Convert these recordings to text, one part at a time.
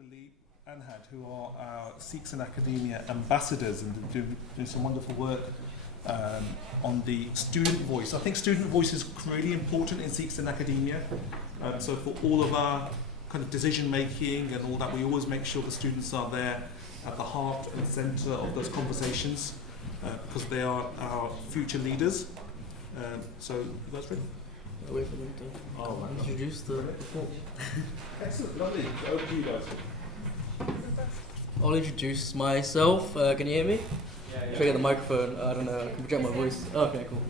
Dalip, Anhad, who are our SikhsInAcademia ambassadors and doing some wonderful work on the student voice. I think student voice is really important in SikhsInAcademia. So for all of our kind of decision making and all that, we always make sure the students are there at the heart and centre of those conversations because they are our future leaders. So that's really. Wait for them to introduce the report. Excellent, lovely. Over to you guys. I'll introduce myself. Can you hear me? Yeah. Should I get the microphone? I don't know. I can project my voice. Oh, okay, cool.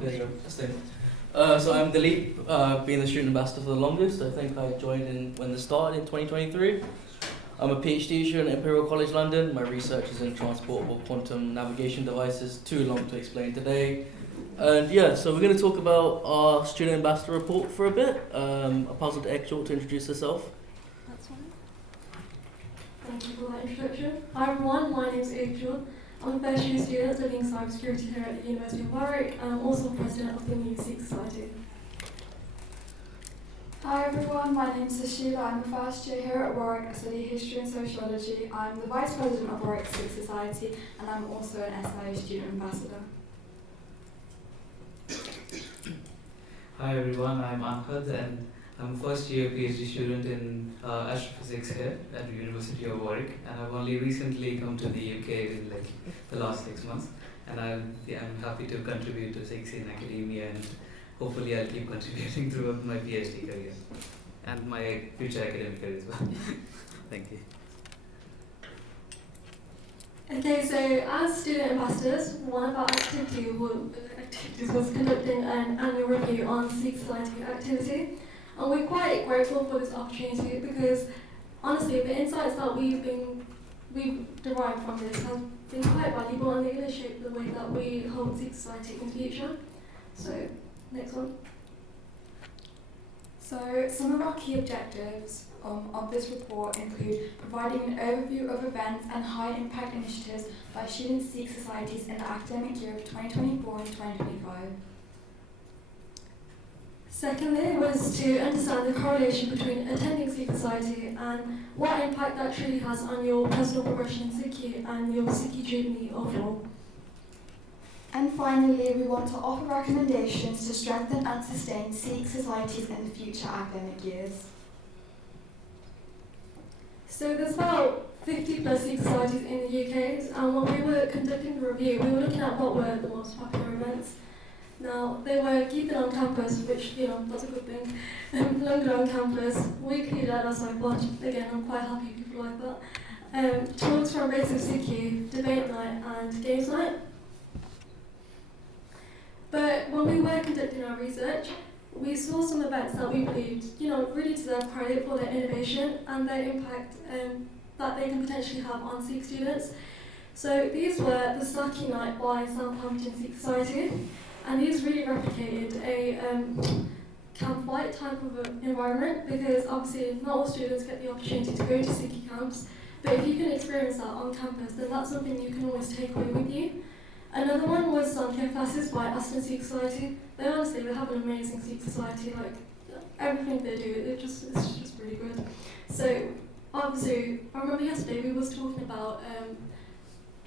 There you go. So I'm Dalip, being the student ambassador for the longest. I think I joined when this started in 2023. I'm a PhD student at Imperial College London. My research is in transportable quantum navigation devices. Too long to explain today. And yeah, so we're going to talk about our student ambassador report for a bit. I'll pass it to Ekjot to introduce herself. That's fine. Thank you for that introduction. Hi everyone, my name is Ekjot. I'm a first year student studying cybersecurity here at the University of Warwick, and I'm also president of the New Sikh Society. Hi everyone, my name is Sushila. I'm a first year here at Warwick. I study history and sociology. I'm the vice president of Warwick Sikh Society, and I'm also an SiA student ambassador. Hi everyone, I'm Anhad and I'm a first year PhD student in astrophysics here at the University of Warwick, and I've only recently come to the UK in like the last 6 months, and I'm happy to contribute to SikhsInAcademia, and hopefully I'll keep contributing throughout my PhD career and my future academic career as well. Thank you. Okay, so as student ambassadors, one of our activities was conducting an annual review on Sikh society activity. And we're quite grateful for this opportunity because honestly the insights that we've derived from this have been quite valuable, and they're going to shape the way that we hold Sikh society in the future. So, next one. So some of our key objectives of this report include providing an overview of events and high impact initiatives by student Sikh societies in the academic year of 2024 and 2025. Secondly was to understand the correlation between attending Sikh society and what impact that truly has on your personal progression in Sikhi and your Sikhi journey overall. And finally, we want to offer recommendations to strengthen and sustain Sikh societies in the future academic years. So there's about 50 plus Sikh societies in the UK, and when we were conducting the review, we were looking at what were the most popular events. Now, they were keeping on campus, which, that's a good thing. Longer on campus, weekly data cycle, again, I'm quite happy people like that. Talks from Basic Sikhi, debate night, and games night. But when we were conducting our research, we saw some events that we believed, really deserve credit for their innovation and their impact that they can potentially have on Sikh students. So these were the Saki Night by Southampton Sikh Society, and these really replicated a campfire type of environment, because obviously not all students get the opportunity to go to Sikhi camps, but if you can experience that on campus, then that's something you can always take away with you. Another one was Sankhya classes by Aston Sikh Society. They have an amazing Sikh society, like everything they do, it's just really good. So obviously, I remember yesterday we was talking about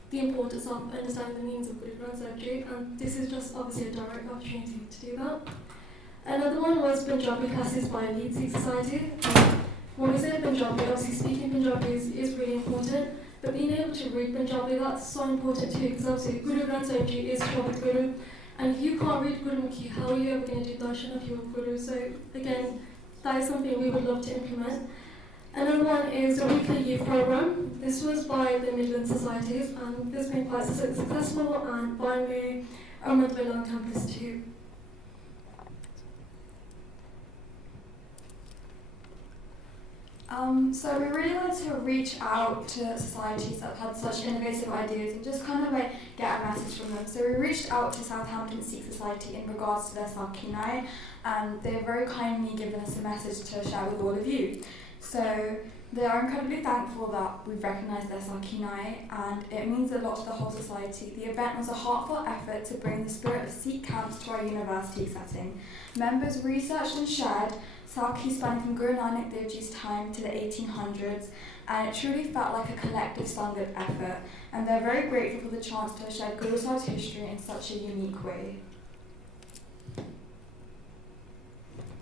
the importance of understanding the meanings of Guru Granth Sahib Ji, and this is just obviously a direct opportunity to do that. Another one was Punjabi classes by Leeds Sikh Society. When we say Punjabi, obviously speaking Punjabi is really important, but being able to read Punjabi, that's so important too, because obviously Guru Granth Sahib Ji is Shabad Guru, and if you can't read Gurumukhi, how are you ever going to do darshan of your Guru? So again, that is something we would love to implement. Another one is a weekly youth program. This was by the Midland Societies, and this has been quite successful, and by me, Anhad Bagga on campus too. So we really wanted to reach out to societies that had such innovative ideas and just kind of like get a message from them. So we reached out to Southampton Sikh Society in regards to their Saki Night, and they've very kindly given us a message to share with all of you. So They are incredibly thankful that we've recognised their Sakhi night, and it means a lot to the whole society. The event was a heartfelt effort to bring the spirit of Sikh camps to our university setting. Members researched and shared Sakhi spanning from Guru Nanak Dev Ji's time to the 1800s, and it truly felt like a collective Sanghat effort, and they're very grateful for the chance to share Guru Sahib's history in such a unique way.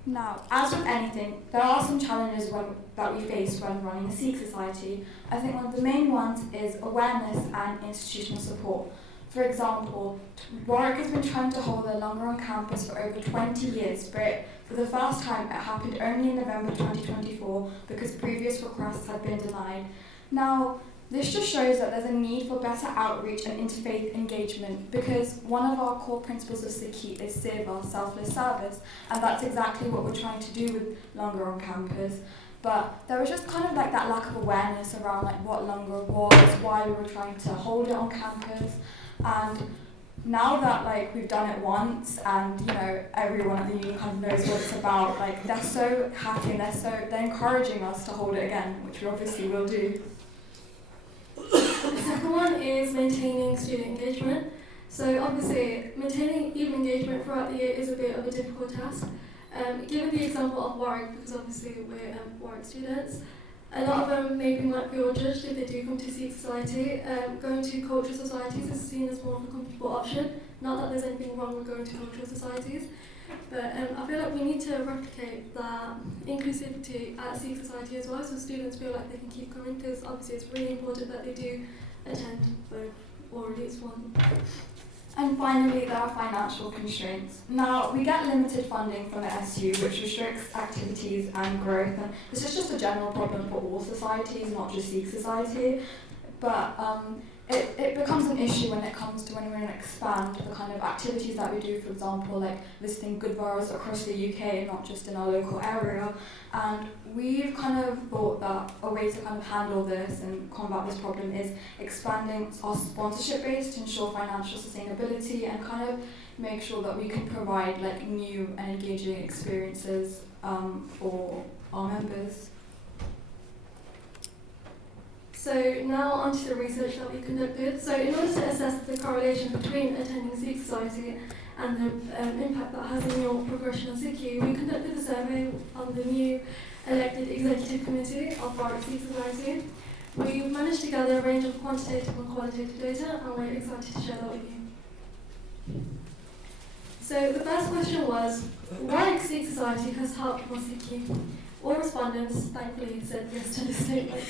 Now, as with anything, there are some challenges that we face when running a Sikh society. I think one of the main ones is awareness and institutional support. For example, Warwick has been trying to hold their Langar on campus for over 20 years, but for the first time it happened only in November 2024 because previous requests had been denied. Now, this just shows that there's a need for better outreach and interfaith engagement, because one of our core principles of Sikhi is seva, selfless service, and that's exactly what we're trying to do with Langar on campus. But there was just kind of like that lack of awareness around like what Langar was, why we were trying to hold it on campus, and now that like we've done it once and you know everyone at the uni kind of knows what it's about, like they're so happy and they're encouraging us to hold it again, which we obviously will do. The second one is maintaining student engagement. So obviously, maintaining even engagement throughout the year is a bit of a difficult task. Given the example of Warwick, because obviously we're Warwick students, a lot of them maybe might feel judged if they do come to Sikh society. Going to cultural societies is seen as more of a comfortable option. Not that there's anything wrong with going to cultural societies, but I feel like we need to replicate that inclusivity at Sikh society as well, so students feel like they can keep coming, because obviously it's really important that they do attend both, or at least one. And finally, there are financial constraints. Now, we get limited funding from the SU, which restricts activities and growth, and this is just a general problem for all societies, not just Sikh society. But it becomes an issue when it comes to when we're going to expand the kind of activities that we do, for example, like visiting gurdwaras across the UK, not just in our local area. And we've kind of thought that a way to kind of handle this and combat this problem is expanding our sponsorship base to ensure financial sustainability and kind of make sure that we can provide like new and engaging experiences for our members. So now onto the research that we conducted. So in order to assess the correlation between attending Sikh society and the impact that has on your progression on Sikhi, we conducted a survey on the new elected executive committee of Warwick Sikh Society. We managed to gather a range of quantitative and qualitative data, and we're excited to share that with you. So the first question was, Warwick Sikh Society has helped more Sikhi. All respondents thankfully said yes to this statement.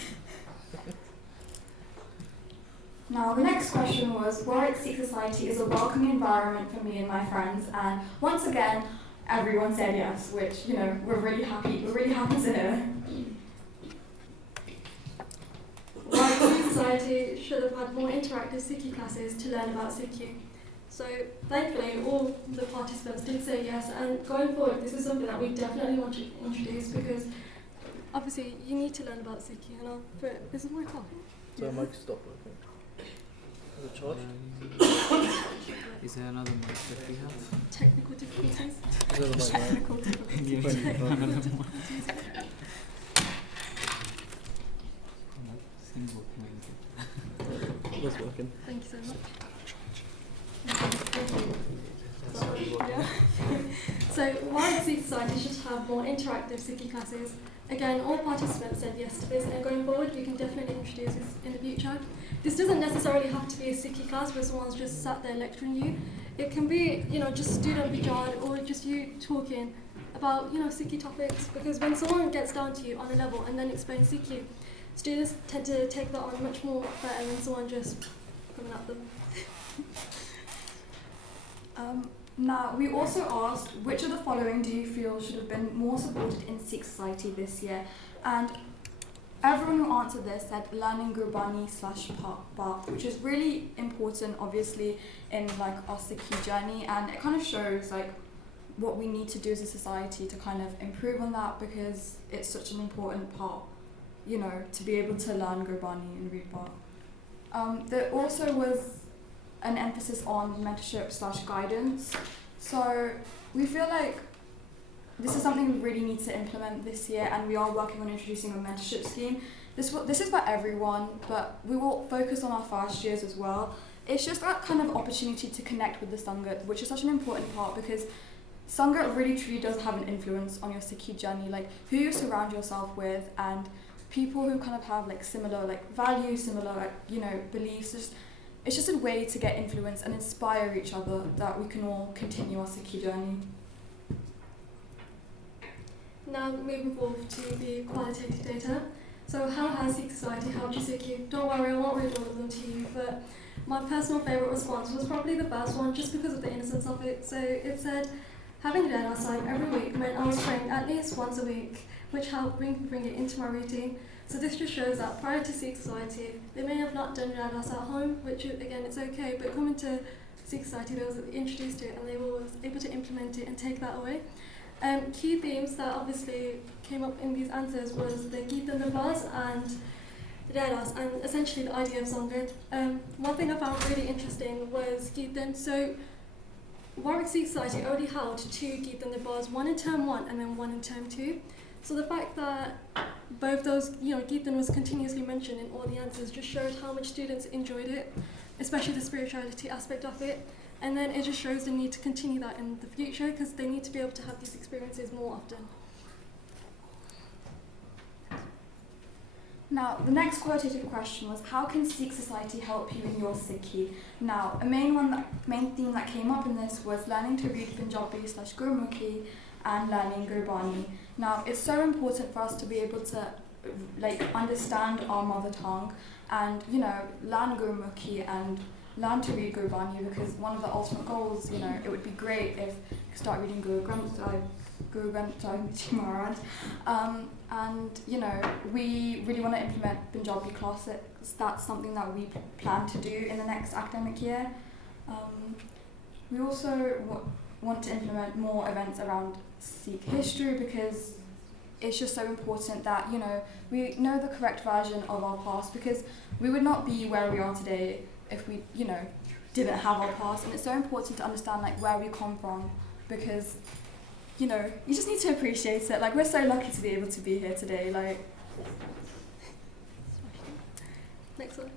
Now, the next question was, Warwick Sikh Society is a welcoming environment for me and my friends, and once again, everyone said yes, which, you know, we're really happy to hear. Warwick Sikh Society should have had more interactive Sikhi classes to learn about Sikhi. So, thankfully, all the participants did say yes, and going forward, this is something that we definitely want to introduce, because obviously, you need to learn about Sikhi, and this is my car. So mic stop working. Is it charged? Is there another mic that we have? Technical difficulties. Technical difficulties. That's working. Thank you so much. So, Warwick Sikh Society should have more interactive Sikhi classes. Again, all participants said yes to this, and going forward, we can definitely introduce this in the future. This doesn't necessarily have to be a Sikhi class where someone's just sat there lecturing you. It can be, you know, just student vichar, or just you talking about, you know, Sikhi topics, because when someone gets down to you on a level and then explains Sikhi, students tend to take that on much more better than someone just coming at them. Now, we also asked, which of the following do you feel should have been more supported in Sikh society this year? And everyone who answered this said learning Gurbani/Path, which is really important, obviously, in like our Sikhi journey, and it kind of shows like what we need to do as a society to kind of improve on that, because it's such an important part, you know, to be able to learn Gurbani and read Path. There also was an emphasis on mentorship/guidance. So we feel like this is something we really need to implement this year, and we are working on introducing a mentorship scheme. This is for everyone, but we will focus on our first years as well. It's just that kind of opportunity to connect with the Sangat, which is such an important part, because Sangat really truly does have an influence on your Sikhi journey, like who you surround yourself with, and people who kind of have like similar like values, similar like, you know, beliefs. It's just a way to get influence and inspire each other, that we can all continue our Sikhi journey. Now moving forward to the qualitative data. So how has Sikh society helped you Sikhi? Don't worry, I won't read all of them to you, but my personal favourite response was probably the first one, just because of the innocence of it. So it said, having read outside every week meant I was praying at least once a week, which helped bring it into my routine. So this just shows that prior to Sikh society, they may have not done Radas at home, which again, it's okay, but coming to Sikh society, they were introduced to it and they were able to implement it and take that away. Key themes that obviously came up in these answers was the Kirtan Nabaz and Radas, and essentially the idea of Sangat. One thing I found really interesting was Kirtan. So Warwick Sikh Society already held 2 Kirtan Nabaz, one in term 1 and then one in term 2. So the fact that both those, Kirtan was continuously mentioned in all the answers just showed how much students enjoyed it, especially the spirituality aspect of it. And then it just shows the need to continue that in the future, because they need to be able to have these experiences more often. Now, the next qualitative question was, how can Sikh society help you in your Sikhi? Now, a main theme that came up in this was learning to read Punjabi/Gurmukhi and learning Gurbani. Now, it's so important for us to be able to understand our mother tongue and, learn Gurmukhi and learn to read Gurbani, because one of the ultimate goals, it would be great if you could start reading Guru Granth Sahib Maharaj. And, we really want to implement Punjabi classics. That's something that we plan to do in the next academic year. We also want to implement more events around Sikh history, because it's just so important that, we know the correct version of our past, because we would not be where we are today if we, didn't have our past. And it's so important to understand, where we come from, because, you just need to appreciate it. We're so lucky to be able to be here today, Next one.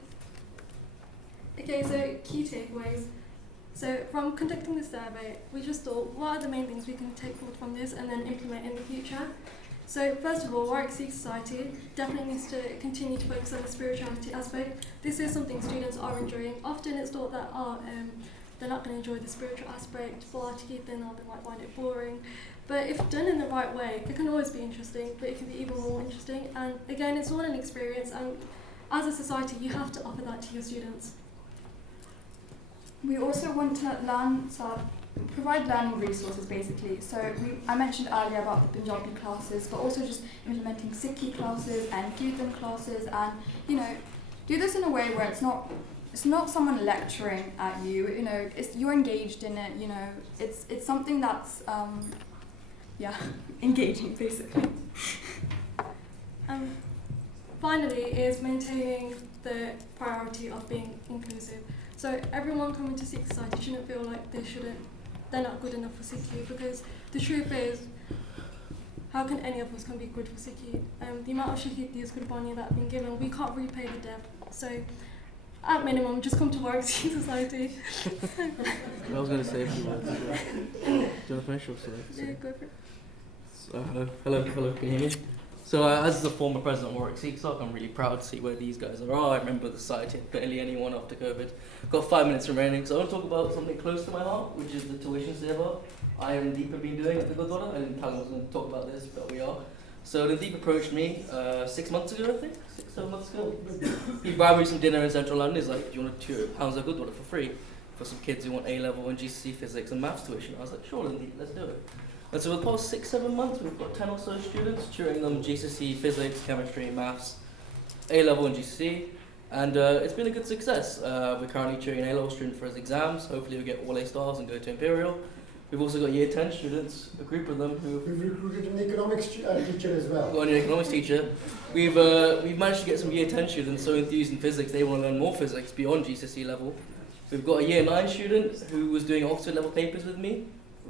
Okay, so key takeaways. So from conducting the survey, we just thought, what are the main things we can take forward from this and then implement in the future? So first of all, Warwick Sikh Society definitely needs to continue to focus on the spirituality aspect. This is something students are enjoying. Often it's thought that they're not going to enjoy the spiritual aspect, or they might find it boring. But if done in the right way, it can always be interesting, but it can be even more interesting. And again, it's all an experience, and as a society, you have to offer that to your students. We also want to provide learning resources, basically. So I mentioned earlier about the Punjabi classes, but also just implementing Sikhi classes and Kirtan classes, and do this in a way where it's not someone lecturing at you. You're engaged in it. It's something that's engaging, basically. Finally, is maintaining the priority of being inclusive. So everyone coming to Sikh society shouldn't feel like they're not good enough for Sikhi, because the truth is, how can any of us can be good for Sikhi? The amount of Shahidis, Gurbani that have been given, we can't repay the debt. So at minimum, just come to Warwick Sikh Society. I was going to say a few words. Do you want to finish or something? Yeah, go for it. Hello, can you hear me? So as the former president of Warwick Sikh Society, I'm really proud to see where these guys are. I remember the society had barely anyone after COVID. Got 5 minutes remaining, so I want to talk about something close to my heart, which is the tuition seva I and Deep have been doing at the Gurdwara. I didn't tell him I was going to talk about this, but we are. So the Deep approached me 6 months ago, I think, 6-7 months ago. He grabbed me some dinner in central London. He's like, do you want to tour Hamza Gurdwara for free for some kids who want A-level and GCSE physics and maths tuition? I was like, sure, Deep, let's do it. And so for the past 6-7 months, we've got 10 or so students, tutoring them GCSE, physics, chemistry, maths, A-level and GCSE. And it's been a good success. We're currently tutoring an A-level student for his exams. Hopefully he'll get all A stars and go to Imperial. We've also got year 10 students, a group of them who... We've recruited an economics teacher as well. We've got an economics teacher. We've managed to get some year 10 students so enthused in physics they want to learn more physics beyond GCSE level. We've got a year 9 student who was doing Oxford level papers with me,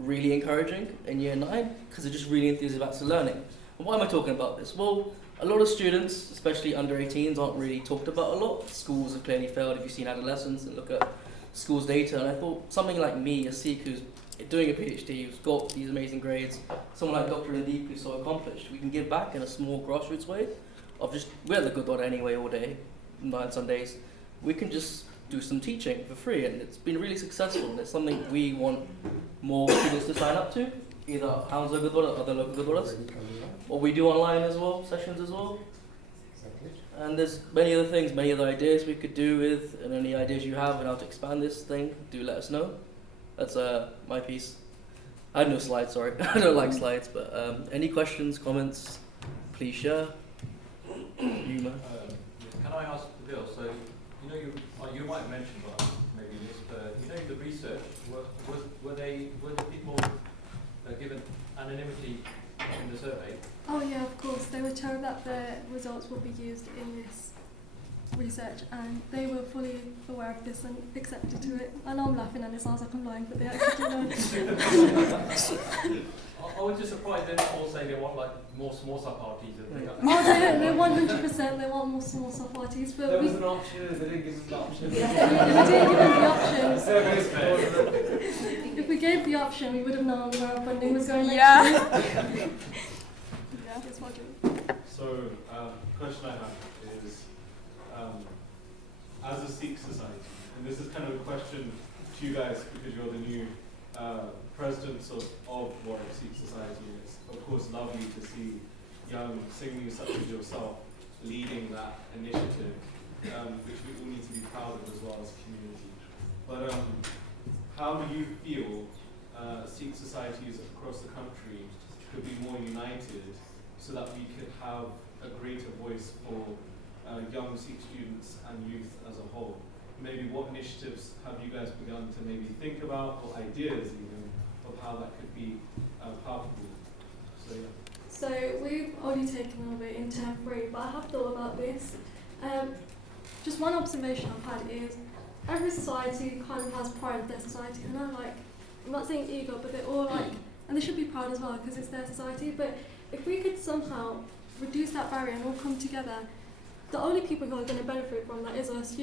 really encouraging in year 9 because they're just really enthusiastic about learning. And why am I talking about this? Well, a lot of students, especially under 18s, aren't really talked about a lot. Schools have clearly failed if you've seen adolescents and look at schools' data. And I thought something like me, a Sikh who's doing a PhD, who's got these amazing grades, someone like Dr. Dalip who's so accomplished, we can give back in a small grassroots way of just, we're at the Gurdwara anyway all day, 9 Sundays. We can just do some teaching for free, and it's been really successful, and it's something we want more students to sign up to, either Hounslow Gurdwara or other local Gurdwaras, or we do online as well, sessions as well. And there's many other things, many other ideas we could do with, and any ideas you have on how to expand this thing, do let us know. That's my piece. I had no slides, sorry. I don't like slides, but any questions, comments, please share. Can I ask Bill? So, you might have mentioned, but maybe missed. The research. Were the people given anonymity in the survey? Oh yeah, of course. They were told that the results will be used in this research, and they were fully aware of this and accepted to it. I know I'm laughing and it sounds like I'm lying, but they actually did know. I was just surprised they didn't all say they want like more small parties. Oh, they 100%. They want more small parties, but there was an option. They didn't give us the option. Yeah, we didn't give them the option. Survey's fair. If we gave the option, we would have known where our funding was going. Yeah. Yeah, it's what So, question I have is, as a Sikh society, and this is kind of a question to you guys because you're the new presidents of Warwick Sikh Society, and it's of course lovely to see young Singhis such as yourself leading that initiative, which we all need to be proud of as well as a community. But how do you feel Sikh societies across the country could be more united so that we could have a greater voice for young Sikh students and youth as a whole? Maybe what initiatives have you guys begun to maybe think about, or ideas even, of how that could be palpable? So yeah. So we've only taken over in term 3, but I have thought about this. Just one observation I've had is every society kind of has pride of their society. And I'm not saying ego, but they're all and they should be proud as well because it's their society. But if we could somehow reduce that barrier and all come together, the only people who are going to benefit from that is us,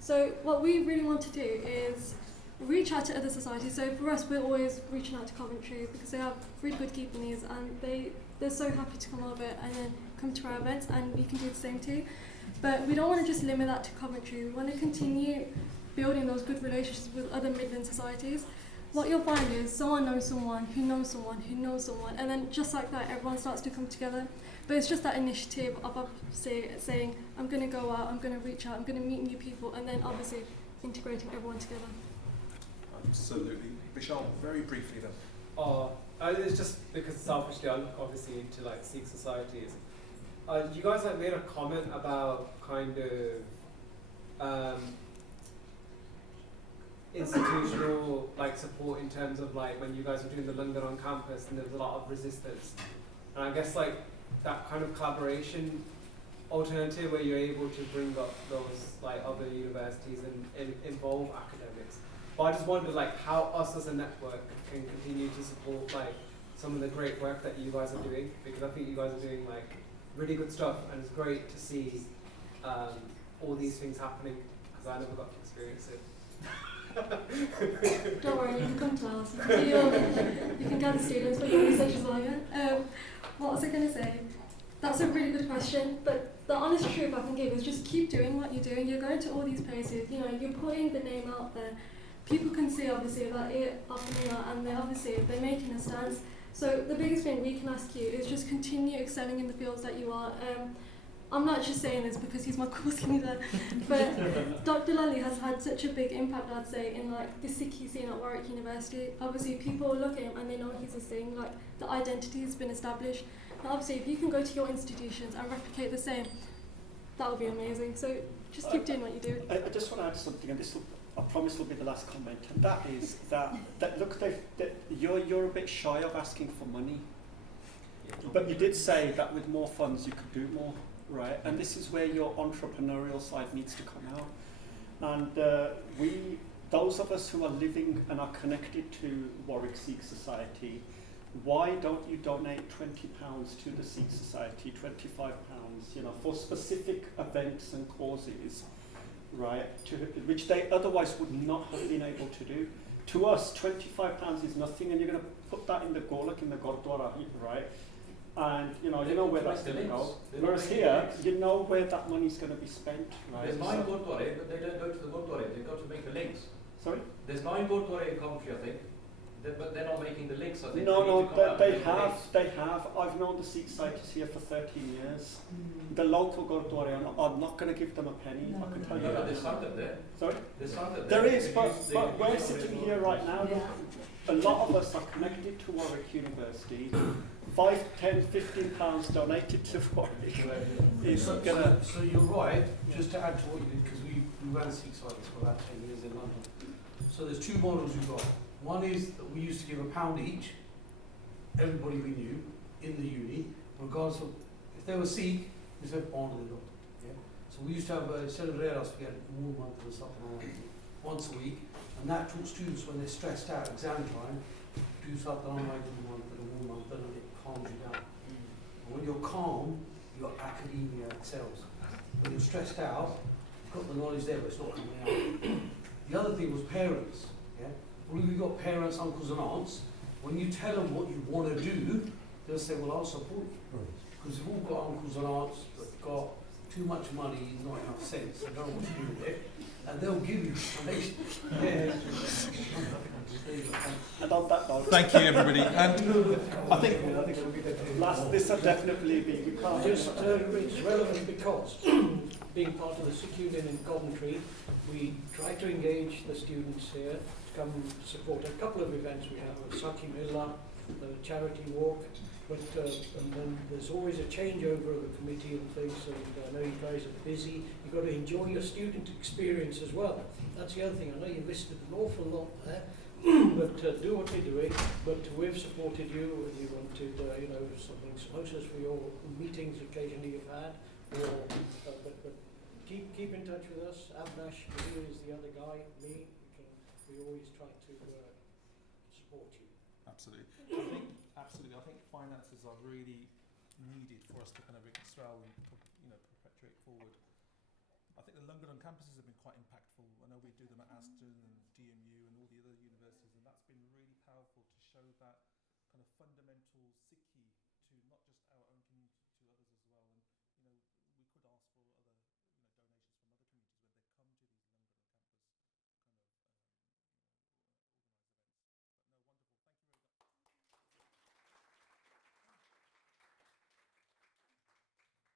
So what we really want to do is reach out to other societies. So for us, we're always reaching out to Coventry because they have really good keeping and they're so happy to come over and then come to our events, and we can do the same too. But we don't want to just limit that to Coventry. We want to continue building those good relationships with other Midland societies. What you'll find is someone knows someone who knows someone who knows someone, and then just like that, everyone starts to come together. But it's just that initiative of obviously saying, I'm going to go out, I'm going to reach out, I'm going to meet new people, and then obviously integrating everyone together. Absolutely. Vishal, very briefly then. It's just because selfishly I look obviously into Sikh societies. You guys made a comment about kind of institutional support in terms of when you guys were doing the Langar on campus and there was a lot of resistance. And I guess that kind of collaboration alternative where you're able to bring up those other universities and involve academics. But I just wondered how us as a network can continue to support some of the great work that you guys are doing, because I think you guys are doing really good stuff, and it's great to see all these things happening because I never got to experience it. Don't worry, you can come to us. You can gather students for your research as well, yeah? What was I going to say? That's a really good question, but the honest truth I can give is just keep doing what you're doing. You're going to all these places, you're putting the name out there. People can see obviously that it happening, and they're making a stance. So the biggest thing we can ask you is just continue excelling in the fields that you are. I'm not just saying this because he's my course leader, but Dr. Lally has had such a big impact, I'd say, in the Sikh scene at Warwick University. Obviously, people look at him and they know he's a thing, the identity has been established. And obviously, if you can go to your institutions and replicate the same, that would be amazing. So just keep doing what you do. I just want to add something, and I promise will be the last comment, and that is that look, you're a bit shy of asking for money, but you did say that with more funds you could do more. Right, and this is where your entrepreneurial side needs to come out. And we those of us who are living and are connected to Warwick Sikh Society, why don't you donate £20 to the Sikh Society, £25, you know, for specific events and causes, right, which they otherwise would not have been able to do. To us, £25 is nothing, and you're going to put that in the Golak, in the Gurdwara, right? And you know where that's going to go. Whereas here, you know where that money's going to be spent, right? There's 9 Gurdwara, but they don't go to the Gurdwara, they've got to make the links. Sorry? There's 9 Gurdwara in Coventry, I think. But they're not making the links, I think. No, they have. I've known the Sikh Societies here for 13 years. The local Gurdwara, I'm not going to give them a penny, I can tell you that. There's Sangat there. Sorry? There's Sangat There there. is, but we're sitting here right now. A lot of us are connected to Warwick University. 5, 10, 15 pounds donated to Warwick is So you're right, just to add to what you did, because we ran Sikh Societies for about 10 years in London. So there's 2 models we've got. One is that we used to give £1 each, everybody we knew in the uni, regardless of if they were Sikh, we said bond and lot. Yeah? So we used to have instead of Reras, we had more month or something like that, once a week, and that taught students when they're stressed out, exam time, do something like a month and a month, and it calms you down. And when you're calm, your academia excels. When you're stressed out, you've got the knowledge there, but it's not coming out. The other thing was parents. Yeah? We've got parents, uncles and aunts. When you tell them what you want to do, they'll say, well, I'll support you. Because we've all got uncles and aunts that got too much money, not enough sense, they don't know what to do with it, and they'll give you information. And on that note, Thank you, everybody. And I think this will definitely be, we can't... It's relevant because being part of the Sikh Union in Coventry, we try to engage the students here to come support a couple of events we have, a Saki Milla, a charity walk, but and then there's always a changeover of the committee and things, and I know you guys are busy. You've got to enjoy your student experience as well. That's the other thing. I know you listed an awful lot there, but do what you're doing. But we've supported you, and you wanted, something sponsors for your meetings occasionally you've had, or but keep in touch with us. Avnash is the other guy. Me, we always try to support you. absolutely. I think finances are really needed for us to kind of excel and perpetuate forward. I think the London campuses have been quite impactful. I know we do them at Aston and DMU and all the other universities, and that's been really powerful to show that kind of fundamental Sikhi